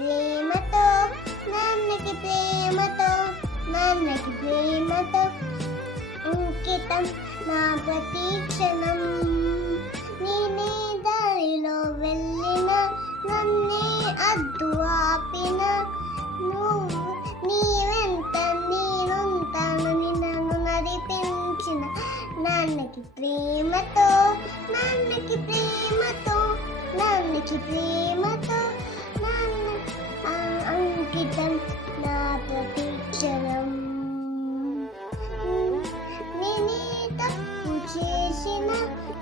ప్రేమతో నాన్నకి ప్రేమతో నాన్నకి ప్రేమతో అంకితం నా ప్రతి క్షణం. నేనే దారిలో వెళ్ళిన నన్నే అడ్డు ఆపిన నువ్వు నీ వెంట నేనుంటానని నన్ను నడిపించిన నాన్నకి ప్రేమతో నాన్నకి ప్రేమతో నాన్నకి ప్రేమతో నాన్న అంకితం నా ప్రతి క్షణం. నేనే తప్పు చేసిన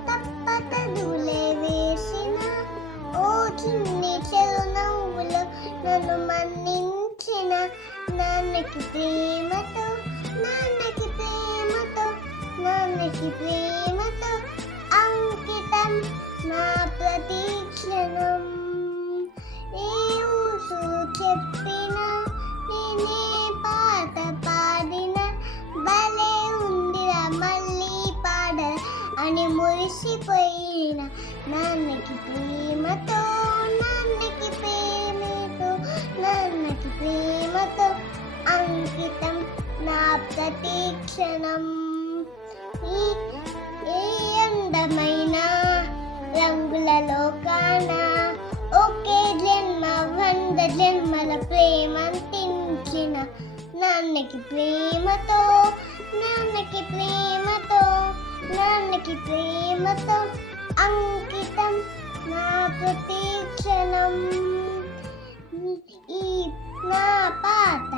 తప్పటడుగులే వేసిన ఓ చిన్ని చిరునవ్వులో నన్ను మన్నించిన నాన్నకి ప్రేమతో నాన్నకి ప్రేమతో నాన్నకి ప్రేమతో అంకితం నా ప్రతి క్షణం. ఏ ఊసులు చెప్పినా నేనే పాట పాడిన భలే ఉందిరా మళ్ళీ పాడ అని మురిసిపోయిన నాన్నకి ప్రేమతో నాన్నకి ప్రేమతో నాన్నకి ప్రేమతో అంకితం నా ప్రతి క్షణం. ఏ అందమైన రంగుల లోకాన ఒకే జన్మ 100 జన్మల ప్రేమంతించిన నాన్నకి ప్రేమతో నాన్నకి ప్రేమతో నాన్నకి ప్రేమతో అంకితం నా ప్రతి క్షణం. ఈ నా పాట